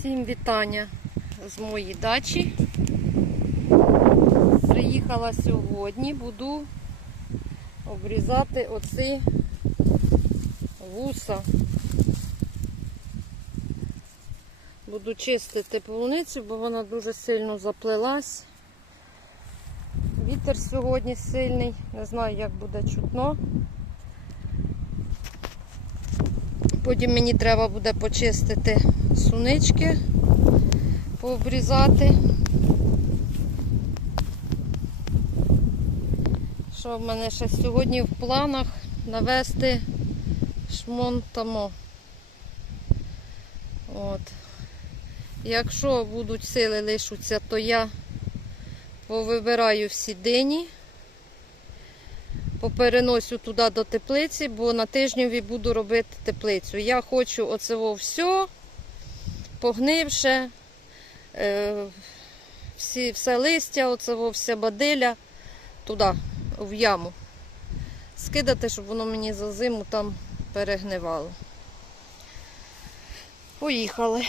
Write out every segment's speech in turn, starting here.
Всім вітання з моєї дачі. Приїхала сьогодні, буду обрізати оці вуса. Буду чистити полуницю, бо вона дуже сильно заплелась. Вітер сьогодні сильний, не знаю, як буде чутно. Потім мені треба буде почистити сунички, пообрізати. Що в мене ще сьогодні в планах навести шмонтамо. От. Якщо будуть сили лишуться, то я повибираю всі дині, попереносю туди до теплиці, бо на тижневі буду робити теплицю. Я хочу оце все погнивше, всі, все листя, оце вся бадиля туди, в яму. Скидати, щоб воно мені за зиму там перегнивало. Поїхали.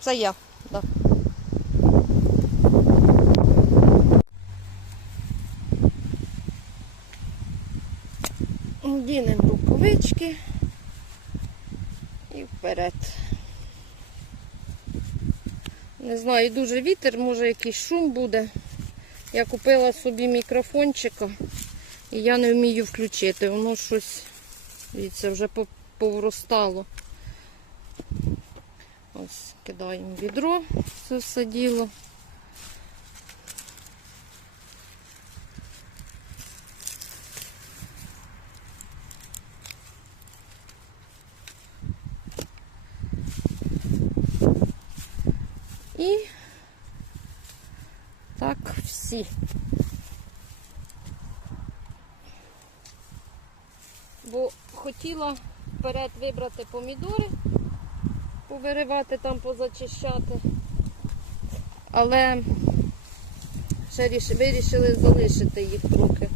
Це я, так. Да. Дінемо рукавички і вперед. Не знаю, дуже вітер, може якийсь шум буде. Я купила собі мікрофончика і я не вмію включити. Воно щось, дивіться, вже повростало. Ось, кидаємо відро, це все діло. І так всі. Бо хотіла вперед вибрати помідори, повиривати там, позачищати, але ще ріш- вирішили залишити їх трохи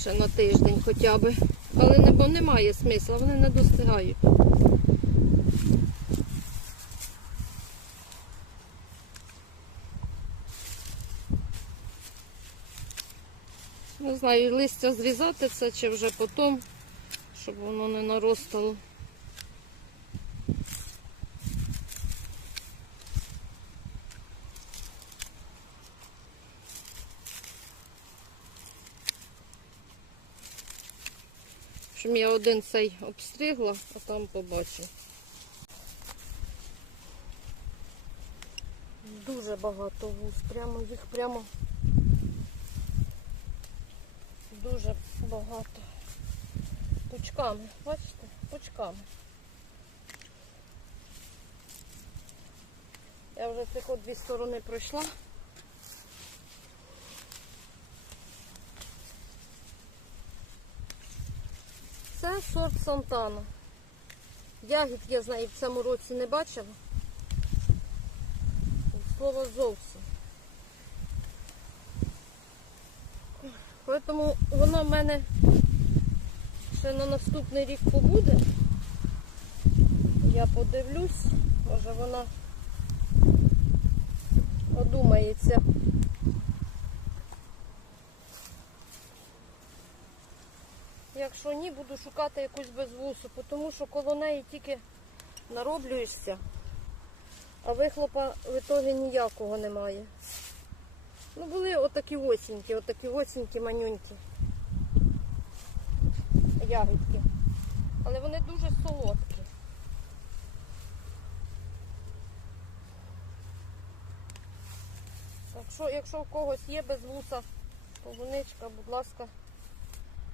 ще на тиждень хоча б. Але немає смисла, вони не достигають. Не знаю, листя зрізати це чи вже потім, щоб воно не наростало. Щоб я один цей обстригла, а там побачу. Дуже багато вуз, прямо їх прямо дуже багато. Пучками, бачите? Пучками. Я вже цих от дві сторони пройшла. Це сорт Сантана. Ягід я знаю в цьому році не бачила. Слово зовсім. Тому воно в мене ще на наступний рік побуде. Я подивлюсь, може вона одумається. Якщо ні, буду шукати якусь безвусу, тому що коло неї тільки нароблюєшся, а вихлопа в ітогі ніякого немає. Ну, були отакі осінькі, отакі осінькі манюнькі ягідки. Але вони дуже солодкі. Так що, якщо в когось є без вуса полуничка, будь ласка,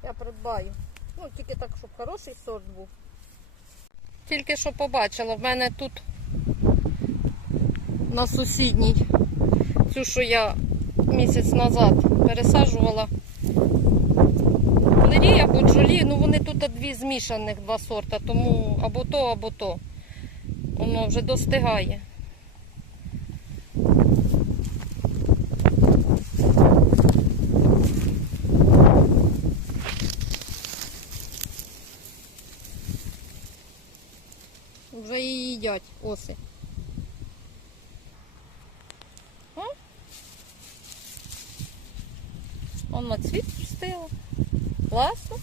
я придбаю. Ну, тільки так, щоб хороший сорт був. Тільки що побачила, в мене тут на сусідній, цю, що я місяць назад пересаджувала. Валерія або джолі, ну вони тут дві змішаних два сорта, тому або то, або то. Воно вже достигає. Вже її їдять оси. Он цвіт пустила. Класно.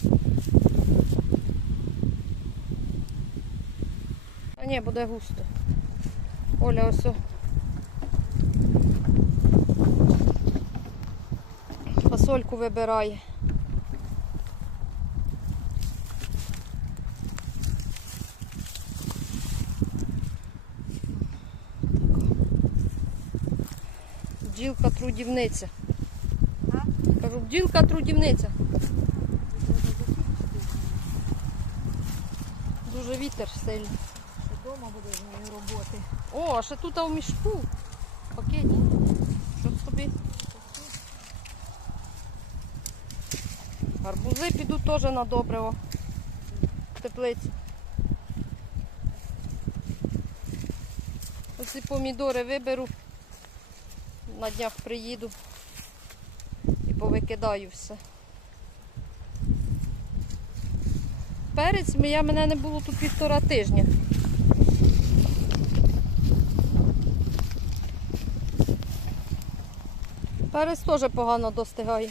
А ні, буде густо. Оля ось. Фасольку вибирає. Бджілка трудівниця. Кажу, бджілка трудівниця. Дуже вітер сильний. Ще вдома буде з нею роботи. О, а ще тут в мішку. В пакеті. Що собі? Гарбузи підуть теж на добриво. В теплицю. Оці помідори виберу. На днях приїду повикидаю все. Перець я мене не було тут півтора тижня. Перець теж погано достигає.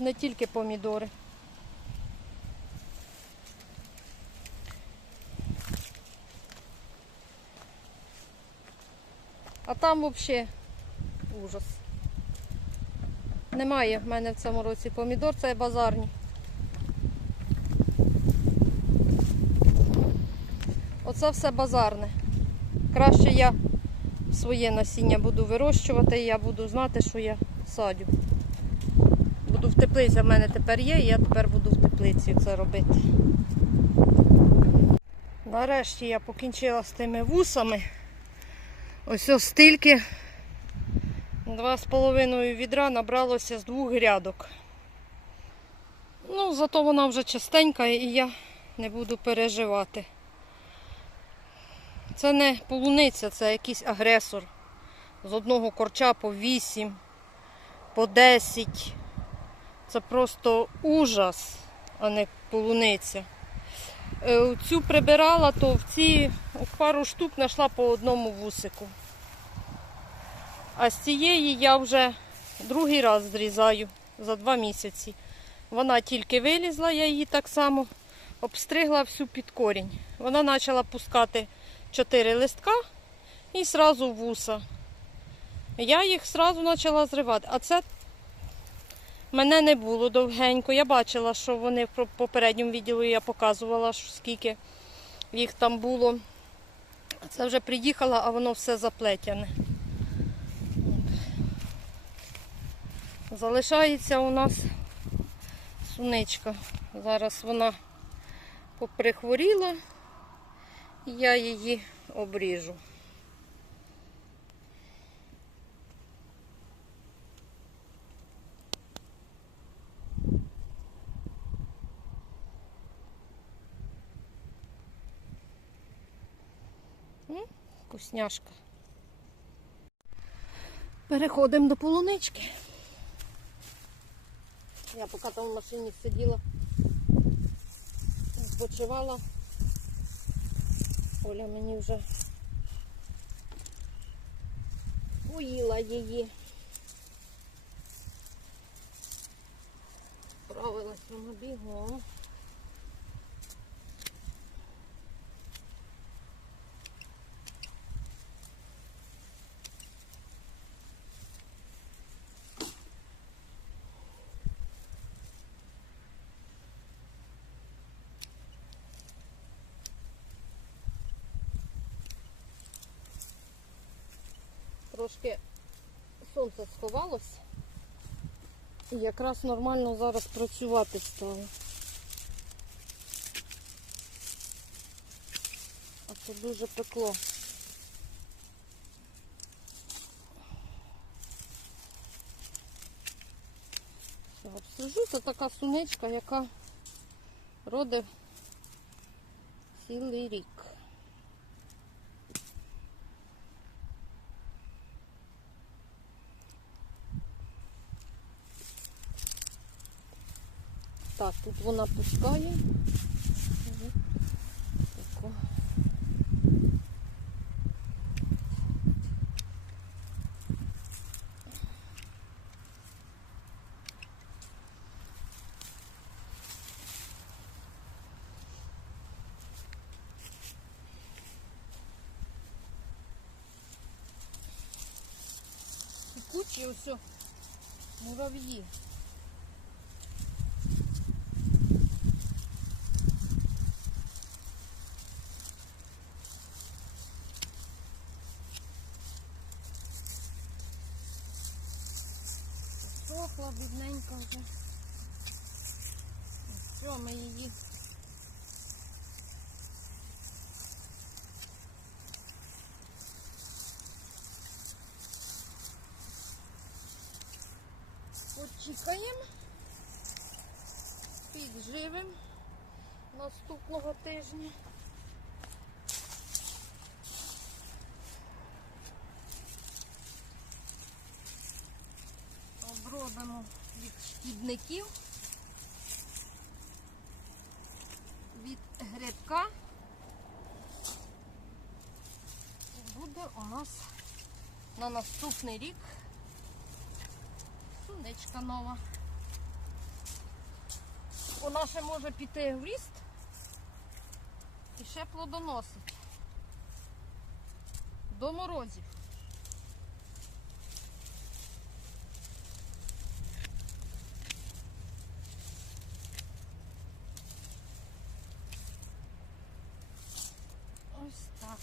Не тільки помідори. А там взагалі ужас. Немає в мене в цьому році помідор, це базарні. Оце все базарне. Краще я своє насіння буду вирощувати, і я буду знати, що я садю. Буду в теплиці, в мене тепер є, і я тепер буду в теплиці це робити. Нарешті я покінчила з тими вусами. Ось ось стільки. Два з половиною відра набралося з двох грядок. Ну, зато вона вже частенька і я не буду переживати. Це не полуниця, це якийсь агресор. З одного корча по 8, по 10. Це просто ужас, а не полуниця. Е, Цю прибирала, то в ці пару штук знайшла по одному вусику. А з цієї я вже другий раз зрізаю за два місяці. Вона тільки вилізла, я її так само обстригла всю під корінь. Вона почала пускати чотири листка і одразу вуса. Я їх одразу почала зривати. А це мене не було довгенько. Я бачила, що вони в попередньому відділу я показувала, що скільки їх там було. Це вже приїхала, а воно все заплетяне. Залишається у нас суничка. Зараз вона поприхворіла. і Я її обріжу. М, Вкусняшка. Переходимо до полунички. Я поки там в машині сиділа, відпочивала. Оля мені вже поїла її. Справилась вона бігом. Трошки сонце сховалось. І якраз нормально зараз працювати стало. А це дуже пекло. Обстрижу. Це така суничка, яка родить цілий рік. Так, тут вона пускає. Тако. І кучі ось мурав'ї. Сохла бідненька вже. Все, ми її почекаємо. Підживемо наступного тижня. Обробимо від шкідників, від грибка. І буде у нас на наступний рік сунечка нова. Вона ще може піти в ріст і ще плодоносить. До морозів. Ось так.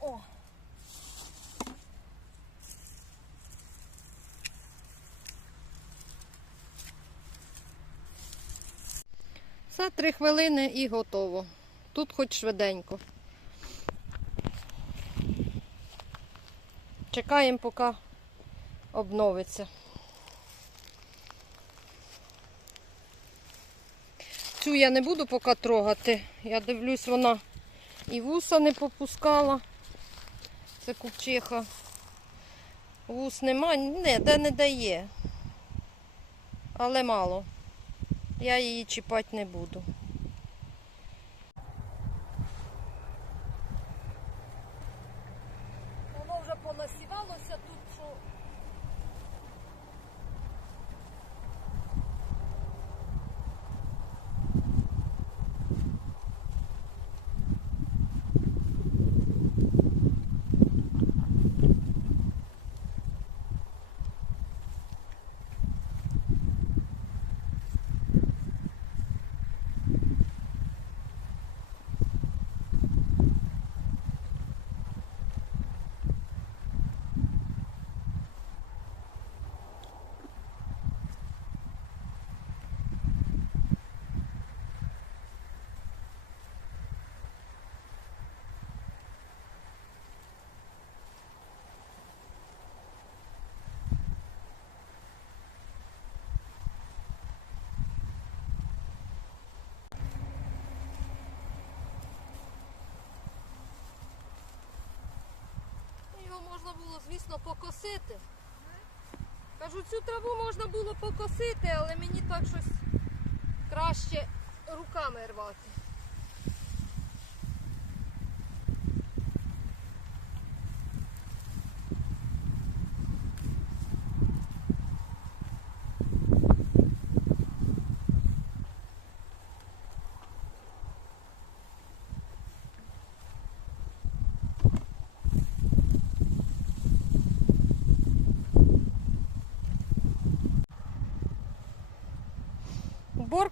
О. Все, три хвилини і готово. Тут хоч швиденько. Чекаємо, поки обновиться. Цю я не буду поки трогати. Я дивлюсь, вона і вуса не попускала. Це купчиха. Вус нема, не, де не дає. Але мало. Я її чіпати не буду. Воно вже понасівалося тут, що. Його можна було, звісно, покосити. Кажу, цю траву можна було покосити, але мені так щось краще руками рвати.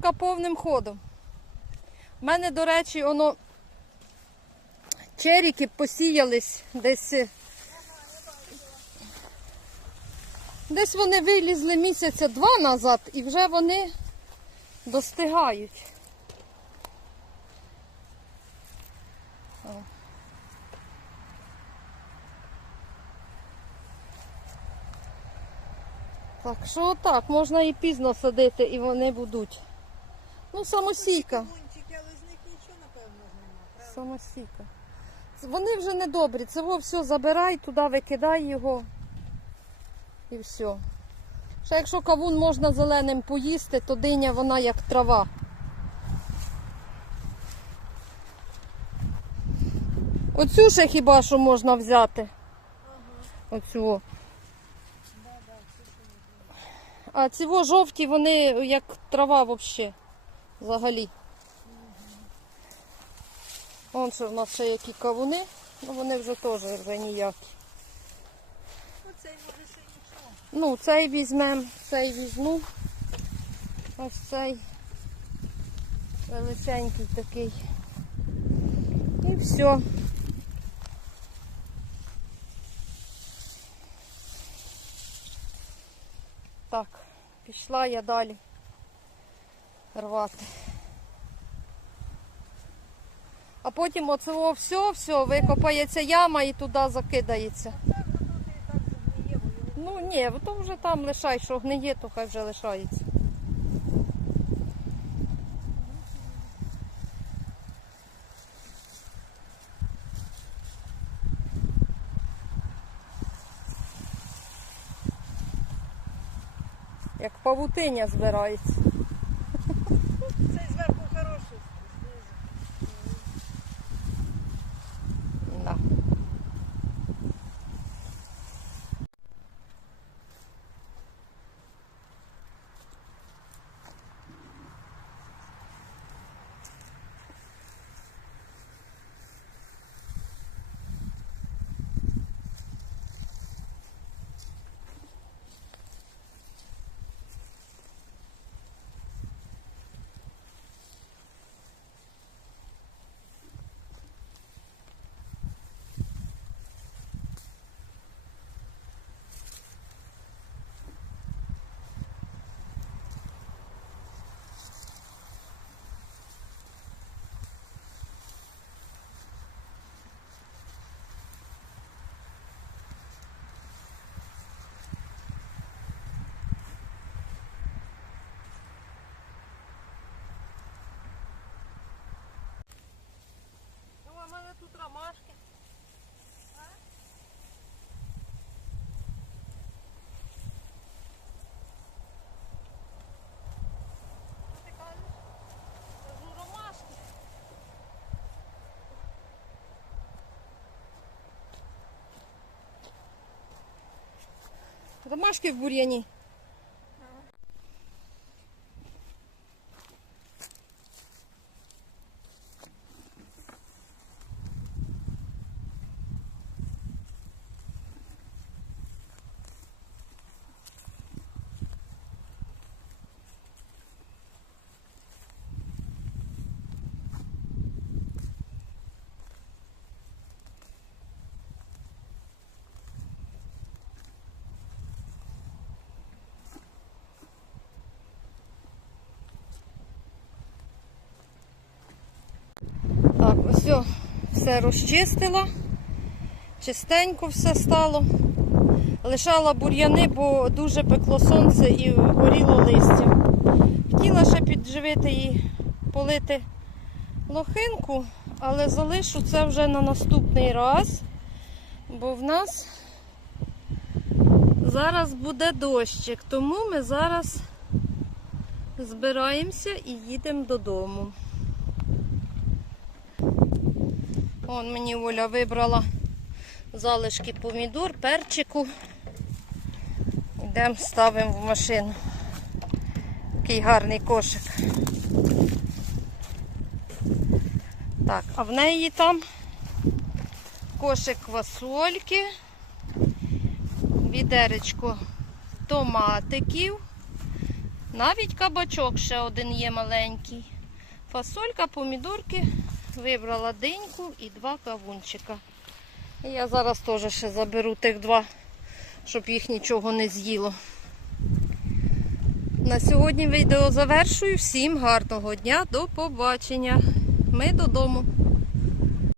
Уборка повним ходом. У мене, до речі, воно черіки посіялись десь. е, Десь вони вилізли місяця два назад і вже вони достигають. Так що так, можна і пізно садити, і вони будуть. Ну, самосійка. Лунчики, але з них нічого, напевно, ж Самосійка. Вони вже не добрі. Це во все забирай, туди викидай його. І все. Ще якщо кавун можна зеленим поїсти, то диня вона як трава. Оцю ще хіба що можна взяти. Оцю. Все, що А ці жовті, вони як трава взагалі. Взагалі. Вон що в нас ще які кавуни, ну вони вже теж вже ніякі. Оцей може ще нічого. Ну, цей візьмем, цей візьму. Ось цей величенький такий. І все. Так, пішла я далі рвати. А потім оце все, все, викопається яма і туди закидається. Ну ні, то вже там лишай, що гниє, то хай вже лишається. Як павутиня збирається. цей зверху хороший. знизу. Да. Ну, а в мене тут ромашки. Що ти кажеш? Кажу, ромашки. Ромашки в бур'яні. Так, ось все, все розчистила. Чистенько все стало. Лишала бур'яни, бо дуже пекло сонце і горіло листя. Хотіла ще підживити і полити лохинку, але залишу це вже на наступний раз, бо в нас зараз буде дощик, тому ми зараз збираємося і їдемо додому. Вон мені Оля вибрала залишки помідор, перчику. Йдемо, ставимо в машину. Такий гарний кошик. Так, а в неї там кошик квасольки, відеречко томатиків, навіть кабачок ще один є маленький. Фасолька, помідорки, вибрала диньку і два кавунчика. Я зараз теж ще заберу тих два, щоб їх нічого не з'їло. На сьогодні відео завершую. Всім гарного дня, до побачення. Ми додому.